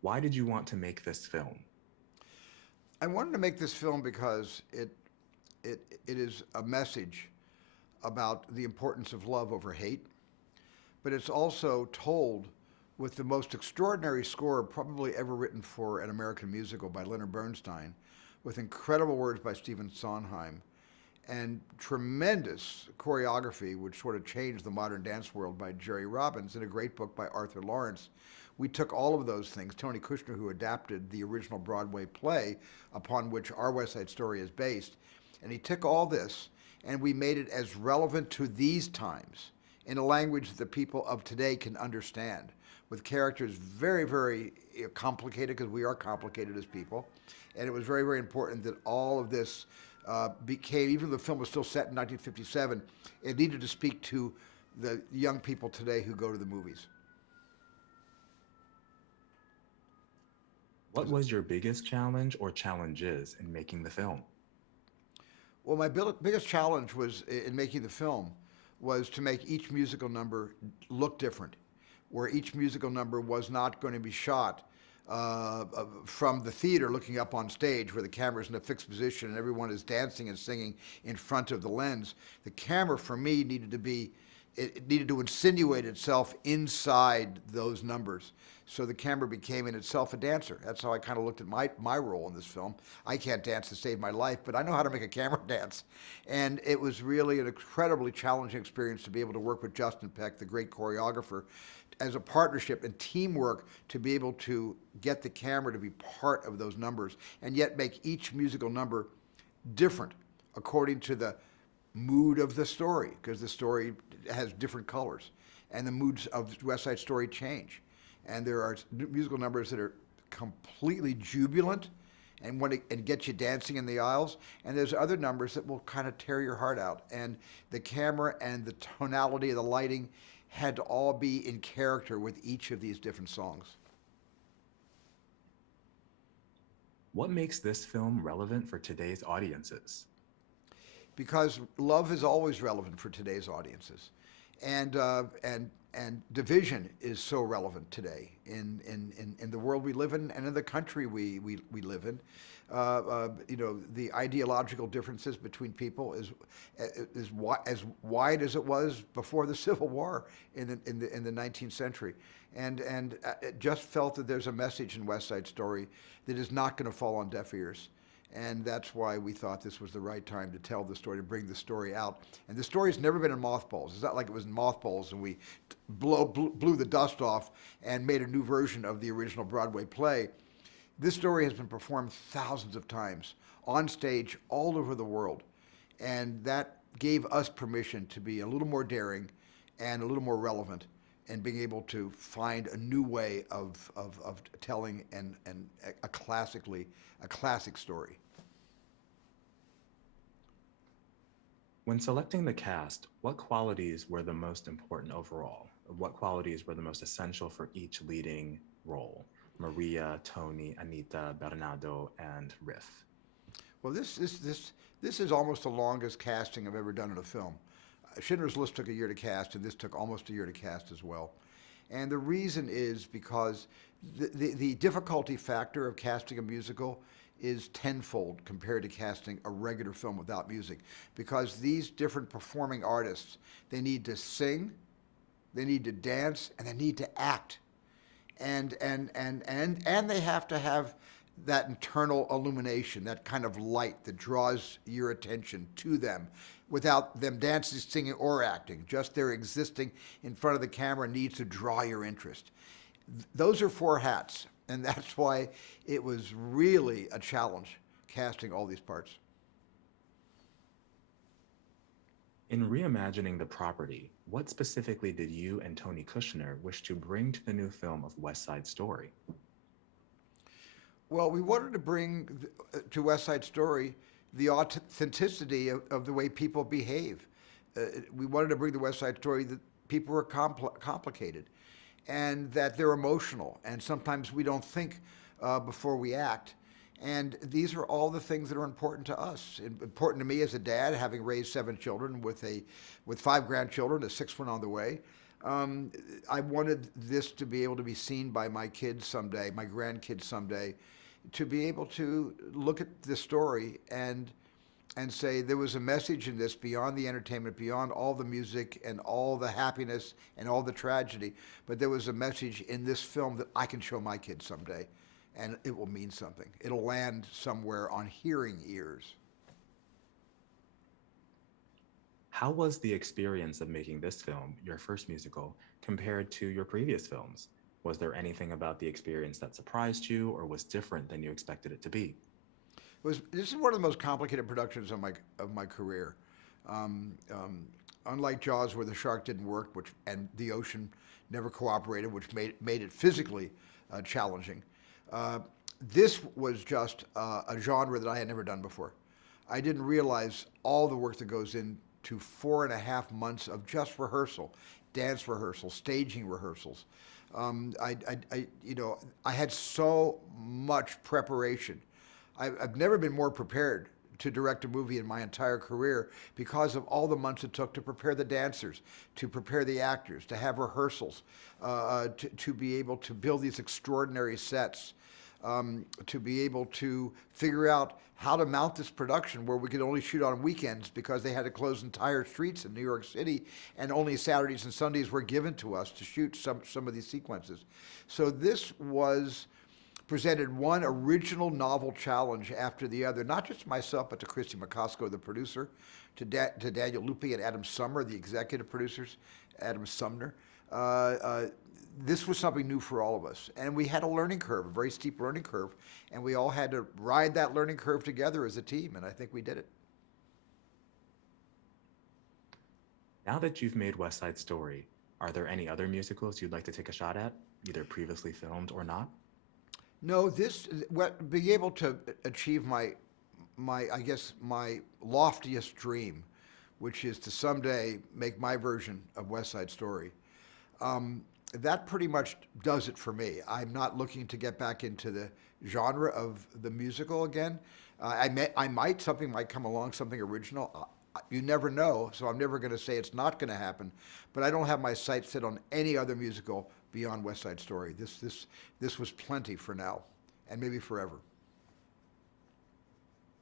Why did you want to make this film? I wanted to make this film because it is a message about the importance of love over hate, but it's also told with the most extraordinary score probably ever written for an American musical by Leonard Bernstein, with incredible words by Stephen Sondheim, and tremendous choreography, which sort of changed the modern dance world by Jerry Robbins, and a great book by Arthur Laurents. We took all of those things. Tony Kushner, who adapted the original Broadway play upon which our West Side Story is based, and he took all this and we made it as relevant to these times in a language that the people of today can understand, with characters very, very complicated, because we are complicated as people. And it was very, very important that all of this became, even though the film was still set in 1957, it needed to speak to the young people today who go to the movies. What was your biggest challenge or challenges in making the film? Well, my biggest challenge was in making the film was to make each musical number look different, where each musical number was not going to be shot from the theater looking up on stage where the camera's in a fixed position and everyone is dancing and singing in front of the lens. The camera, for me, it needed to insinuate itself inside those numbers. So the camera became in itself a dancer. That's how I kind of looked at my role in this film. I can't dance to save my life, but I know how to make a camera dance. And it was really an incredibly challenging experience to be able to work with Justin Peck, the great choreographer, as a partnership and teamwork to be able to get the camera to be part of those numbers and yet make each musical number different according to the mood of the story, because the story has different colors and the moods of West Side Story change. And there are musical numbers that are completely jubilant and get you dancing in the aisles, and there's other numbers that will kind of tear your heart out. And the camera and the tonality of the lighting had to all be in character with each of these different songs. What makes this film relevant for today's audiences? Because love is always relevant for today's audiences, and division is so relevant today in the world we live in and in the country we live in. The ideological differences between people is as wide as it was before the Civil War in the 19th century, and it just felt that there's a message in West Side Story that is not going to fall on deaf ears. And that's why we thought this was the right time to tell the story, to bring the story out. And the story's never been in mothballs. It's not like it was in mothballs and we blew the dust off and made a new version of the original Broadway play. This story has been performed thousands of times on stage all over the world. And that gave us permission to be a little more daring and a little more relevant, and being able to find a new way of telling a classic story. When selecting the cast, what qualities were the most important overall? What qualities were the most essential for each leading role? Maria, Tony, Anita, Bernardo, and Riff. Well, this is almost the longest casting I've ever done in a film. Schindler's List took a year to cast, and this took almost a year to cast as well. And the reason is because the difficulty factor of casting a musical is tenfold compared to casting a regular film without music, because these different performing artists, they need to sing, they need to dance, and they need to act, and they have to have that internal illumination, that kind of light that draws your attention to them without them dancing, singing, or acting. Just their existing in front of the camera needs to draw your interest. Those are four hats, and that's why it was really a challenge casting all these parts. In reimagining the property, what specifically did you and Tony Kushner wish to bring to the new film of West Side Story? Well, we wanted to bring to West Side Story the authenticity of the way people behave. We wanted to bring to West Side Story that people are complicated and that they're emotional, and sometimes we don't think before we act. And these are all the things that are important to us. Important to me as a dad, having raised 7 children with 5 grandchildren, a 6th one on the way. I wanted this to be able to be seen by my kids someday, my grandkids someday, to be able to look at the story and say there was a message in this beyond the entertainment, beyond all the music and all the happiness and all the tragedy, but there was a message in this film that I can show my kids someday, and it will mean something. It'll land somewhere on hearing ears. How was the experience of making this film, your first musical, compared to your previous films? Was there anything about the experience that surprised you or was different than you expected it to be? This is one of the most complicated productions of my career. Unlike Jaws, where the shark didn't work, and the ocean never cooperated, which made it physically challenging. This was just a genre that I had never done before. I didn't realize all the work that goes into 4.5 months of just rehearsal, dance rehearsal, staging rehearsals. I had so much preparation. I've never been more prepared to direct a movie in my entire career because of all the months it took to prepare the dancers, to prepare the actors, to have rehearsals, to be able to build these extraordinary sets, to be able to figure out how to mount this production where we could only shoot on weekends because they had to close entire streets in New York City, and only Saturdays and Sundays were given to us to shoot some of these sequences. So this was presented one original novel challenge after the other, not just to myself, but to Christy McCosco, the producer, to Daniel Lupi and Adam Sumner, the executive producers, Adam Sumner. This was something new for all of us. And we had a learning curve, a very steep learning curve, and we all had to ride that learning curve together as a team, and I think we did it. Now that you've made West Side Story, are there any other musicals you'd like to take a shot at, either previously filmed or not? No, being able to achieve my loftiest dream, which is to someday make my version of West Side Story, that pretty much does it for me. I'm not looking to get back into the genre of the musical again. Something might come along, something original. You never know, so I'm never going to say it's not going to happen. But I don't have my sights set on any other musical beyond West Side Story. This was plenty for now, and maybe forever.